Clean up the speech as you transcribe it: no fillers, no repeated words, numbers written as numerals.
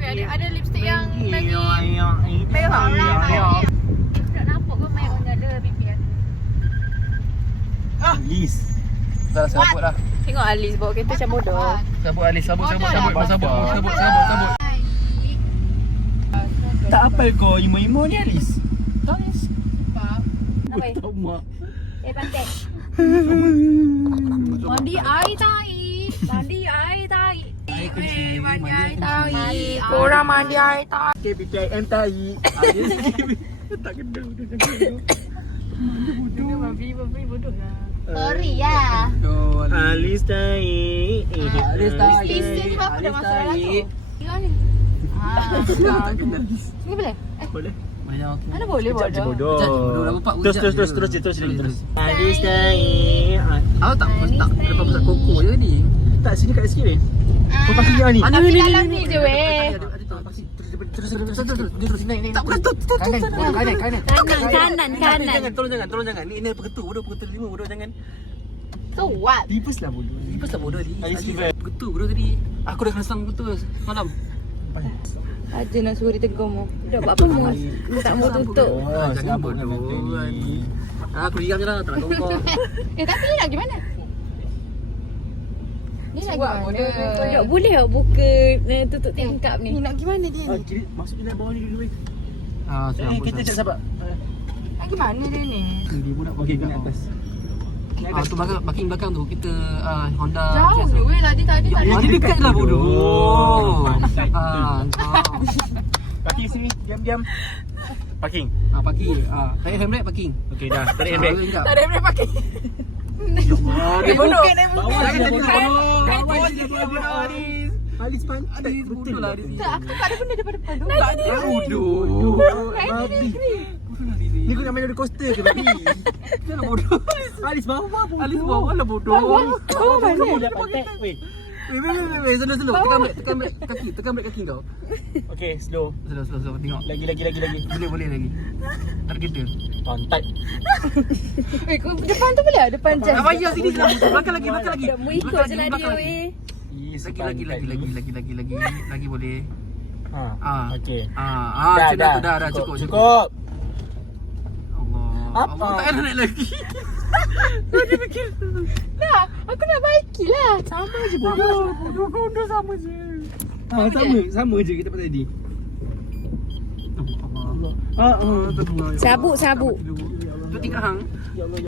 Ada lipstick yang lagi merah orang. Tak nampak pun main orang ada pipi kan. Lis. Dah sabut lah. Tengok Alice bawa kereta macam bodoh. Sabut Alis, sabut. Tak apa kau imo-imo ni Lis. Apa? Tak mak. Pantai. Mandi air tai. Mandi air tai. Mandi air tai. Korang mandi air tai. KPTM tai. Tak kena bodoh jangan. Bodoh. Babi bodoh lah. Sorry ya. Alis tai. Alis tai. Isi ni apa dah masuk dalam tu? Tengok ni. Tak kena Lis. Ni boleh? Boleh. Mana boleh Sekejap je bodoh? Bodoh. Terus. Alis tai. Aku tak lepas pasal koko je ni. Tak sini kat sikit ni. Kau pakai ni. Tapi dalam ni je weh. Terus naik. Tak bukan tu. Kanan. Tolong jangan. Ni pegetu bodoh 5 bodoh jangan. So what? Tipis lah bodoh. Lepas tak bodoh ni. Alis fever. Pegetu bodoh tadi. Aku dah kena sang betul malam. Aja nak suruh dia tegur mu. Dah buat apa mu? Tak mau tutup. Jangan bodoh. Aku diam je lah, tak nak kongkong. Tapi ni nak gimana? Ni nak gimana? Tak boleh tak buka tutup tingkap ni? Ni nak gimana dia ni? Kiri masuk je bawah ni dulu. Kita cek sahabat. Nak gimana dia ni? Dia pun nak Okey, kena atas. tu parking belakang tu kita Honda Jauh je weh. Tadi tak ada. Dia dekat lah bodoh. Parking sini, diam. Parking. Parking. Tarik handbrake parking. Okey dah, tarik handbrake. Tak ada boleh pakai. Dia bodoh. Bawah Jangan je jadi bodoh. bodoh. Bawah je bodoh. Alis pan. Alis bodoh lah dia ni. Tak, aku tak ada benda daripada depan tu. Tak dia bodoh. Babi. Ni kau nak main roller coaster ke babi? Jangan bodoh. Alis bawah bodoh. Alis bawah lah bodoh. Bawah mana? Dah pantai. Weh. Wait, slow. Tekan brake kaki kau. Okey, slow. Slow. Tengok. Lagi. Boleh lagi. Tarik kereta. Pantai. Weh, kau depan tu boleh? Depan je. Tak payah sini je lah. Belakang lagi. Tak mau ikut je lah dia weh. Lagi. Lagi boleh. Okey. Dah cukup. Allah. Apa? Allah, tak payah naik lagi. Dia fikir. Dah, aku nak baiki lah. Sama je bodoh. Bodoh sama je. Sama je kita pasal tadi. Allah. Sabuk. Tu tingkat hang. Ya Allah.